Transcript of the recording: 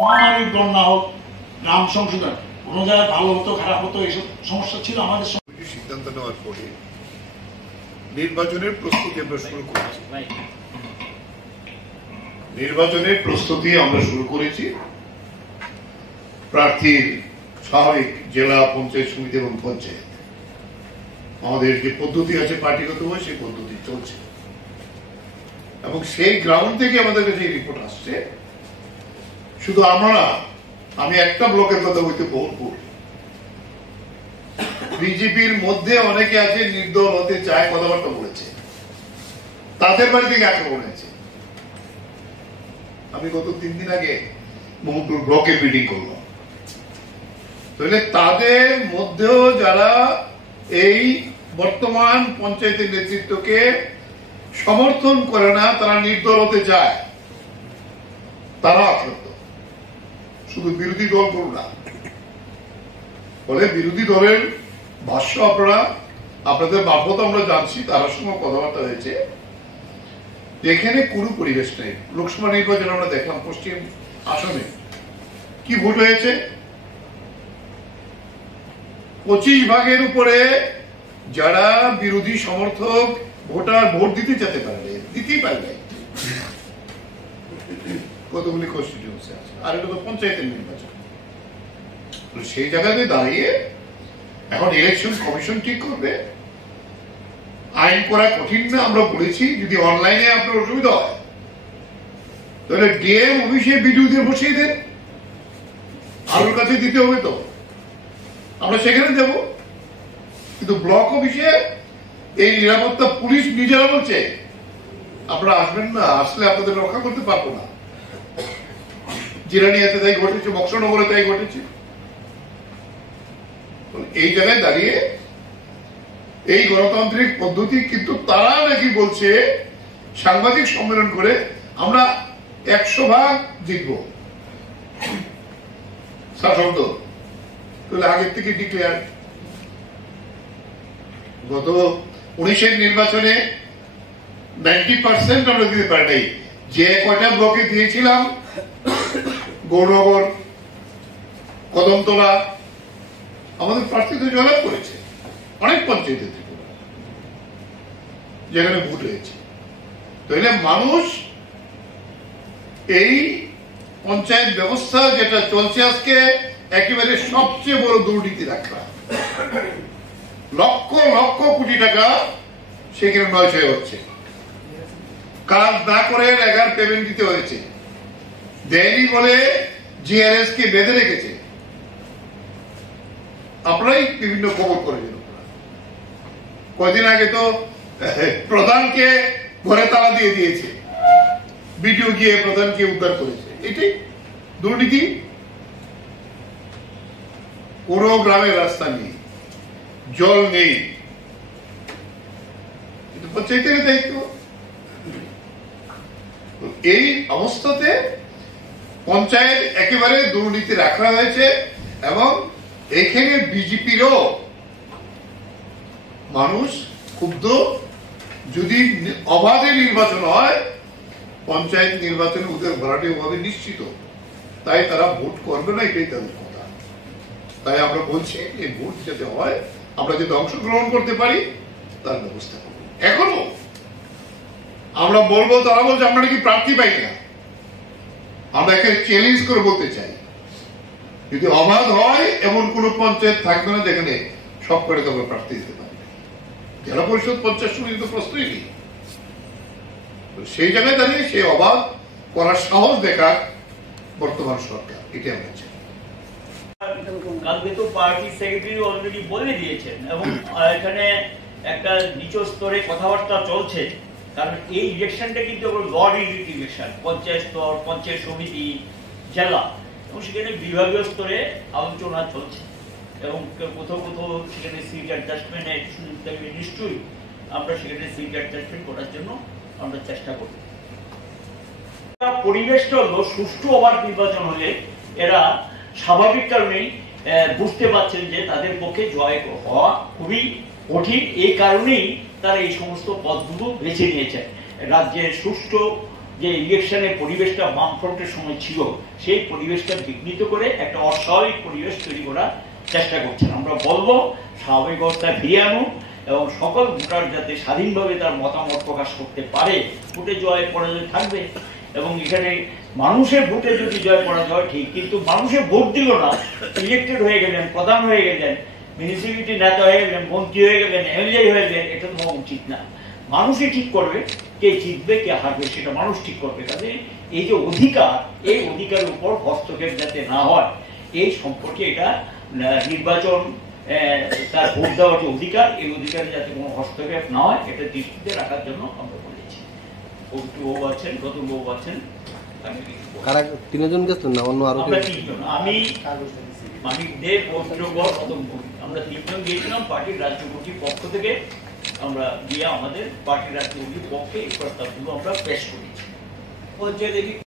মহামারীর বন্যা হোক, নাম সংশোধন, কোনো জায়গায় ভালো হতো খারাপ হতো, এইসব সমস্যা ছিল আমাদের। সিদ্ধান্ত নেওয়ার পরে নির্বাচনের প্রস্তুতি আমরা শুরু করেছি। নির্বাচনের প্রস্তুতি আমরা শুরু করেছি। প্রার্থীর স্বাভাবিক জেলা পঞ্চায়েত সমিতি এবং পঞ্চায়েত আমাদের যে পদ্ধতি আছে পার্টিগতভাবে সেই পদ্ধতি চলছে এবং সেই গ্রাউন্ড থেকে আমাদের কাছে রিপোর্ট আসছে। শুধু আমি একটা ব্লকের কথা বলতে বহুলপুর, বিজেপির মধ্যে অনেকে আছে নির্দল হতে চায়, কথাবার্তা বলেছে, তাদের বাড়ি থেকে আক্রমণ হয়েছে। আমি গত 3 দিন আগে মোহনপুর ব্লকের মিটিং করলাম। তাহলে তাদের মধ্যেও যারা এই বর্তমান পঞ্চায়েতের নেতৃত্বকে সমর্থন করে না, তারা নির্দল হতে চায়, তারা আক্রান্ত। শুধু বিরোধী দল করুন না, ফলে বিরোধী দলের ভাষ্য আপনাদের মারফত আমরা জানছি, তার সঙ্গে কথাবার্তা হয়েছে। এখানে কোনো পরিবেশ নেই। লোকসভা নির্বাচনে আমরা দেখলাম পশ্চিম আসনে কি ভোট হয়েছে, 25 ভাগের উপরে যারা বিরোধী সমর্থক ভোটার ভোট দিতেই পারবে। কতগুলি কনস্টিটিউয়েন্সি আছে, আর এটা তো পঞ্চায়েতের নির্বাচন। সেই জায়গাতে দাঁড়িয়ে এখন ইলেকশন কমিশন ঠিক করবে। আইন করা কঠিন না, আমরা বলেছি। যদি অনলাইনে আপনার অসুবিধা হয় তাহলে ডিএম অফিসে বিডিওদের বসিয়ে দেন, আরোর কাছে দিতে হবে তো, আমরা সেখানে দেব। কিন্তু ব্লক অফিসে এই নিরাপত্তা পুলিশ নিজেরা বলছে আপনারা আসবেন না, আসলে আপনাদের রক্ষা করতে পারবো না। জিরানিয়াতে তাই ঘটেছে, বক্সনগরে তাই ঘটেছে। এই জায়গায় দাঁড়িয়ে এই গণতান্ত্রিক পদ্ধতি, কিন্তু তারা নাকি বলছে সাংবাদিক সম্মেলন করে আমরা 100 ভাগ জিতবো শাসক দল। তাহলে আগের থেকে ডিক্লেয়ার। গত 19-এর নির্বাচনে 90% আমরা দিতে পারি নাই। যে কয়টা ব্লকে দিয়েছিলাম, গৌরনগর, কদমতলা, আমাদের প্রার্থী তো জয়লাভ করেছে। অনেক পঞ্চায়েতের থেকে যেখানে ভোট হয়েছে। তাহলে মানুষ এই পঞ্চায়েত ব্যবস্থা যেটা চলছে আজকে, একেবারে সবচেয়ে বড় দুর্নীতি রাখা। লক্ষ লক্ষ কোটি টাকা সেখানে নয়ছয় হচ্ছে। কাজ না করে এগার পেমেন্ট দিতে হয়েছে, দেয়নি বলে জিআরএস কে বেঁধে রেখেছে। আপনারাই বিভিন্ন খবর করেছেন। কয়দিন আগে তো প্রধানকে ঘরে তালা দিয়ে দিয়েছে, বিডিও গিয়ে প্রধানকে উদ্ধার করেছে। এটাই দুর্নীতি। কোন গ্রামের রাস্তা নেই, জল নেই, কিন্তু পঞ্চায়েতের দায়িত্ব। এই অবস্থাতে পঞ্চায়েত একেবারে দুর্নীতি রাখা হয়েছে এবং এখানে বিজেপিরও মানুষ ক্ষুব্ধ। যদি অবাধে নির্বাচন হয়, পঞ্চায়েত নির্বাচনে ওদের ভরাটি অভাবে নিশ্চিত, তাই তারা ভোট করবে না, এটাই তাদের কথা। তাই আমরা বলছি এই ভোট যাতে হয়, আমরা যাতে অংশগ্রহণ করতে পারি তার ব্যবস্থা করব। এখনো আমরা বলবো, তারা বলছে আমরা নাকি প্রার্থী পাই না। আমরা এখানে চ্যালেঞ্জ করে বলতে চাই, যদি অবাধ হয় এমন কোন পঞ্চায়েত থাকবে না যেখানে সব করে তোমরা প্রার্থী দিতে পারবে। জেলা পরিষদ পঞ্চায়েত সমিতি তো প্রশ্নই নেই। সেই জায়গায় দাঁড়িয়ে সেই অবাধ করার সাহস দেখাক বর্তমান সরকার, এটা আমরা চাই। কালকে তো পার্টি সেক্রেটারি অলরেডি বলে দিয়েছেন এবং এখানে একটা নিচু স্তরে কথাবার্তা চলছে। কারণ এই ইলেকশনটা কিন্তু লর্ড ইলেকশন, পঞ্চায়েত স্তর, পঞ্চায়েত সমিতি, জেলা, এবং সেখানে বিভাগীয় স্তরে আলোচনা চলছে এবং কোথাও কোথাও সেখানে সিট অ্যাডজাস্টমেন্টের সুযোগ থাকবে। নিশ্চয়ই আমরা সেখানে সিট অ্যাডজাস্টমেন্ট করার জন্য আমরা চেষ্টা করব। পরিবেশটা হলো সুষ্ঠু অবাধ নির্বাচন হলে এরা স্বাভাবিক কারণেই বুঝতে পারছেন যে তাদের পক্ষে জয় হওয়া খুবই কঠিন। এই কারণেই তারা এই সমস্ত পথগুলো বেছে নিয়েছেন। রাজ্যের সুষ্ঠু যে ইলেকশনের পরিবেশটা বামফ্রন্টের সময় ছিল সেই পরিবেশটা বিঘ্নিত করে একটা অস্বাভাবিক পরিবেশ তৈরি করার চেষ্টা করছেন। আমরা বলবো স্বাভাবিক অবস্থায় ফিরিয়ে আনুন এবং সকল ভোটার যাতে স্বাধীনভাবে তার মতামত প্রকাশ করতে পারে। ভোটে জয় পরাজয় থাকবে এবং এখানে মানুষের ভোটে যদি জয় পরাজয় ঠিক, কিন্তু মানুষের ভোট দিল না, ইলেক্টেড হয়ে গেলেন, প্রধান হয়ে গেলেন, মিউনিসিপ্যালিটি নেতা হয়ে গেলেন, মন্ত্রী হয়ে গেলেন, এমএলএ হয়ে গেলেন, এটা তো হওয়া উচিত না। মানুষই ঠিক করবে কে জিতবে কে হারবে, সেটা মানুষ ঠিক করবে। কাজে এই যে অধিকার, এই অধিকারের উপর হস্তক্ষেপ যাতে না হয় এই সম্পর্কে এটা নির্বাচন তার ভোট দেওয়ার যে অধিকার, এই অধিকারে যাতে কোনো হস্তক্ষেপ না হয় এটা দৃষ্টিতে রাখার জন্য আমরা বলেছি। বাবু আছেন, নতুন বাবু আছেন, কারা তিনজন গেছেন না অন্য আরো আমরা তিনজন, আমি মানিক দে, আমরা তিনজন গিয়েছিলাম পার্টির রাজ্য কমিটির পক্ষ থেকে। আমরা গিয়ে আমাদের পার্টির রাজ্য কমিটির পক্ষে এই প্রস্তাবগুলো আমরা পেশ করেছি।